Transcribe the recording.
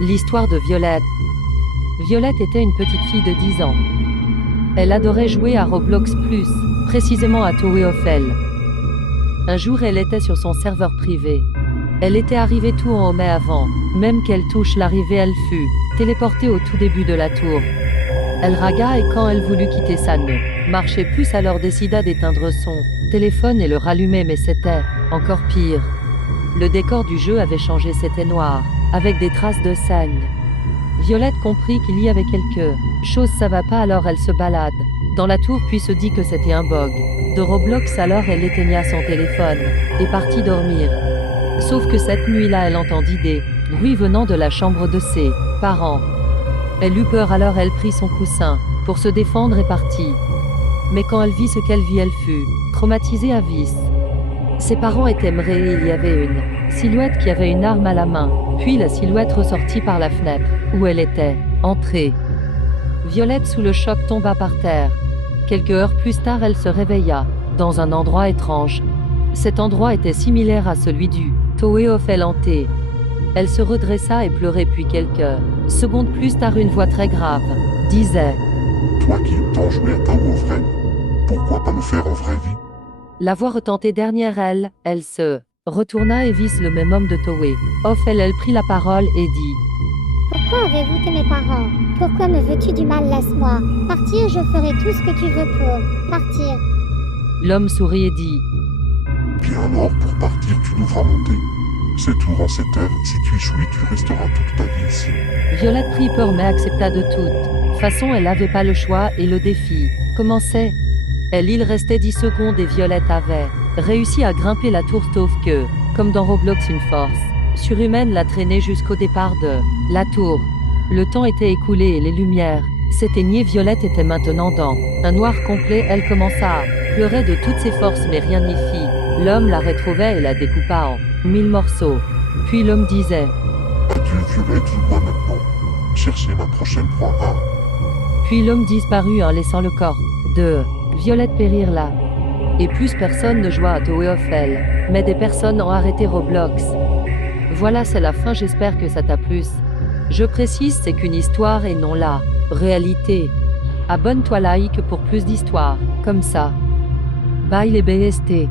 L'histoire de Violette. Violette était une petite fille de 10 ans. Elle adorait jouer à Roblox+, précisément à Tower of Hell. Un jour, elle était sur son serveur privé. Elle était arrivée tout en haut, mais avant même qu'elle touche l'arrivée, elle fut téléportée au tout début de la tour. Elle raga et quand elle voulut quitter, ça ne marchait plus, alors décida d'éteindre son téléphone et le rallumer, mais c'était encore pire. Le décor du jeu avait changé, c'était noir, avec des traces de saigne. Violette comprit qu'il y avait quelque chose, ça va pas, alors elle se balade dans la tour puis se dit que c'était un bug de Roblox, alors elle éteigna son téléphone et partit dormir. Sauf que cette nuit-là, elle entendit des bruits venant de la chambre de ses parents. Elle eut peur, alors elle prit son coussin pour se défendre et partit. Mais quand elle vit ce qu'elle vit, elle fut traumatisée à vie. Ses parents étaient morts et il y avait une silhouette qui avait une arme à la main. Puis la silhouette ressortit par la fenêtre où elle était entrée. Violette, sous le choc, tomba par terre. Quelques heures plus tard, elle se réveilla dans un endroit étrange. Cet endroit était similaire à celui du Tower of Hell hanté. Elle se redressa et pleurait, puis quelques secondes plus tard, une voix très grave disait: Toi qui aimes tant jouer à Tower of Hell, pourquoi pas le faire en vraie vie? La voix retentait derrière elle. Elle se retourna et vit le même homme de Tower of Hell. Elle prit la parole et dit: Pourquoi avez-vous été mes parents? Pourquoi me veux-tu du mal? Laisse-moi partir, je ferai tout ce que tu veux pour partir. L'homme sourit et dit: Bien alors, pour partir, tu devras monter cette tour en 7 heures. Si tu échoues, tu resteras toute ta vie ici. Violette prit peur mais accepta de toute façon. Elle n'avait pas le choix et le défi commençait. Il restait 10 secondes et Violette avait réussi à grimper la tour, sauf que, comme dans Roblox, une force surhumaine la traînait jusqu'au départ de la tour. Le temps était écoulé et les lumières s'éteignaient. Violette était maintenant dans un noir complet. Elle commença à pleurer de toutes ses forces, mais rien n'y fit. L'homme la retrouvait et la découpa en 1000 morceaux. Puis l'homme disait: Adieu Violette, je dois maintenant chercher ma prochaine proie rare. Puis l'homme disparut en laissant le corps de Violette périr là. Et plus personne ne joua à Tower of Hell, mais des personnes ont arrêté Roblox. Voilà, c'est la fin, j'espère que ça t'a plu. Je précise, c'est qu'une histoire et non la réalité. Abonne-toi, like pour plus d'histoires comme ça. Bye les BST.